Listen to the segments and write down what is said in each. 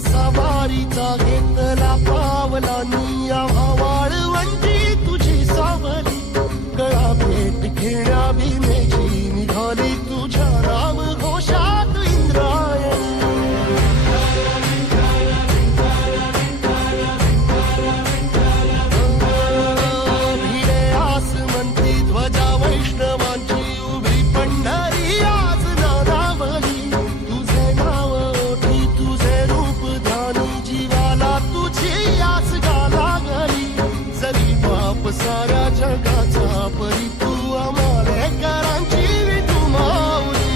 सवारीचा घेतला पावला निया वाळवंटी तुझी सावली गळा भेट घेण्या भीमेची निघाली तुझ्या राम घोषात इंद्रायणी भिडे आसमंती ध्वजा वैष्णवांची उभी पंढरी आज नारावली तुझे नाव ओठी तुझे रूप ध्यानी जीवाला तुझी आस लागली जरी बाप साऱ्या जगाचा परी तू आमालेकरांची विठू माऊली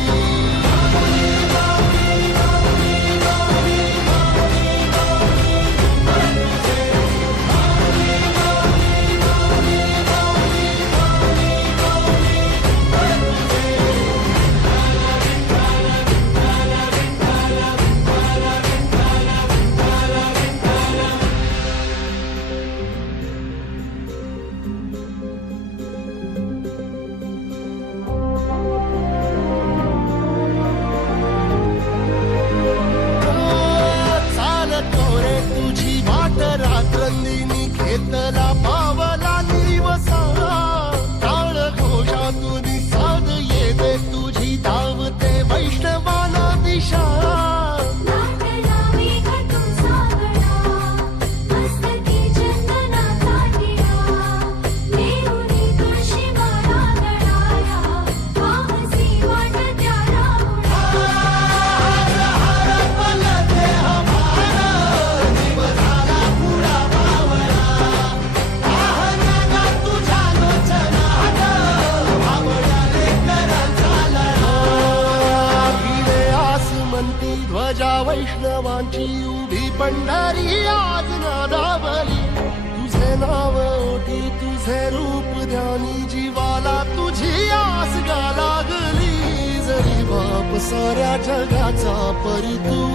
रात्रंदिनी घेतला पावला निवसा टाळ घोषातून साध येते तुझी धावते वैष्णवाना दिशा ध्वजा वैष्णवांची उभी पंढरी आज नादावली तुझे नाव ओठी तुझे रूप ध्यानी जीवाला तुझी आस लागली जरी बाप साऱ्या जगाचा परी तू